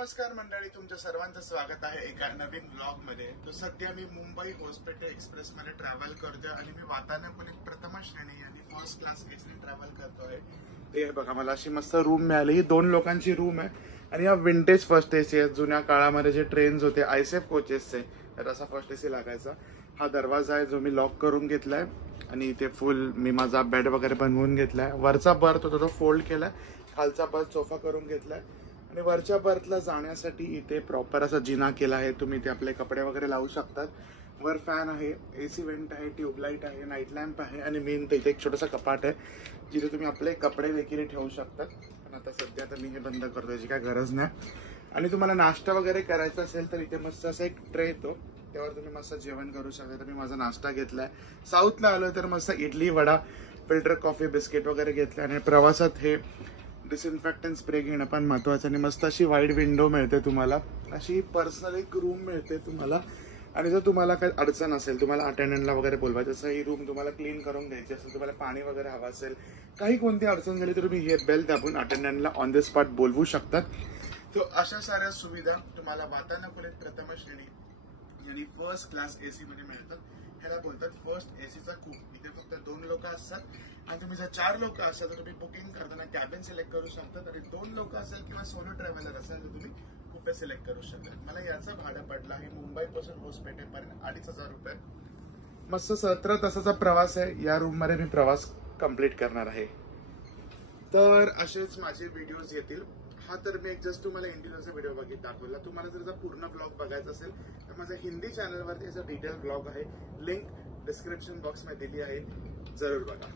नमस्कार मंडळी, तुमच्या सर्वांचं स्वागत आहे एका नवीन ब्लॉग मध्ये। तो सध्या मी मुंबई होसपेटे एक्सप्रेस मध्ये ट्रॅव्हल करतोय आणि मी वातानुकूलित प्रथम श्रेणी आणि फर्स्ट क्लास एसी ट्रॅव्हल करतोय। ते बघा, मला अशी मस्त रूम मिळाली। ही 2 लोकांची रूम आहे आणि हा विंटेज फर्स्ट एसी आहे। जुन्या काळामध्ये जे ट्रेन्स होते आयसेफ कोचेसचे, तर असा फर्स्ट एसी लागायचा। हा दरवाजा आहे जो मी लॉक करून घेतलाय आणि इथे फुल मी माझा बेड वगैरे बनवून घेतलाय। वरचा बर्थ होता तो फोल्ड केलाय, खालचा बर्थ सोफा करून घेतलाय आणि वरच्या बर्थला जाण्यासाठी इथे प्रॉपर असा जिना केला आहे। तुम्ही इथे आपले कपडे वगैरे लावू शकतात। वर फॅन आहे, एसी वेंट आहे, ट्यूबलाइट आहे, नाईट लॅम्प आहे आणि मेन इथे एक छोटासा कपाट आहे जिथे तुम्ही आपले कपडे देखील ठेवू शकतात। पण आता सध्या तर मी हे बंद करतोय, याची काय गरज नाही। आणि तुम्हाला नाश्ता वगैरे करायचा असेल तर इथे मस्त असा एक ट्रे येतो, त्यावर तुम्ही मस्त जेवण करू शकता। तर मी माझा नाश्ता घेतलाय। साऊथला आलोय तर मस्त idli, vada, filter coffee, biscuit वगैरे घेतले आणि प्रवासात हे डिसइन्फेक्टंट स्प्रे घेणं पण महत्वाचं। आणि मस्त अशी वाईड विंडो मिळते तुम्हाला, अशी पर्सनल एक रूम मिळते तुम्हाला। आणि जर तुम्हाला काही अडचण असेल, तुम्हाला अटेंडंटला वगैरे बोलवायचं असेल, ही रूम तुम्हाला क्लीन करून घ्यायची असेल, तुम्हाला पाणी वगैरे हवं असेल, काही कोणती अडचण झाली तर तुम्ही हे बेल दाबून अटेंडंटला ऑन द स्पॉट बोलवू शकतात। तो अशा साऱ्या सुविधा तुम्हाला वातानुकूलित प्रथम श्रेणी आणि फर्स्ट क्लास एसी मध्ये मिळतात। ह्याला बोलतात फर्स्ट एसीचा कूप। इथे फक्त 2 लोक असतात आणि तुम्ही जर 4 लोक असाल तर तुम्ही बुकिंग करताना कॅबिन सिलेक्ट करू शकता। आणि 2 लोक असेल किंवा सोलो ट्रॅव्हलर असेल तर तुम्ही कुपे सिलेक्ट करू शकता। मला याचं भाडं पडलं आहे मुंबई पासून होसपेठेपर्यंत 2500 रुपये। मस्त 17 तासाचा प्रवास आहे। या रूम मध्ये मी प्रवास कंप्लीट करणार आहे। तर असेच माझे व्हिडिओज येतील। हा तर मी एक जस्ट तुम्हाला इंडिव्हिज्युअलचा व्हिडिओ दाखवला। तुम्हाला जर पूर्ण ब्लॉग बघायचा असेल तर माझ्या हिंदी चॅनलवरती याचा डिटेल ब्लॉग आहे, लिंक डिस्क्रिप्शन बॉक्स मध्ये दिली आहे, जरूर बघा।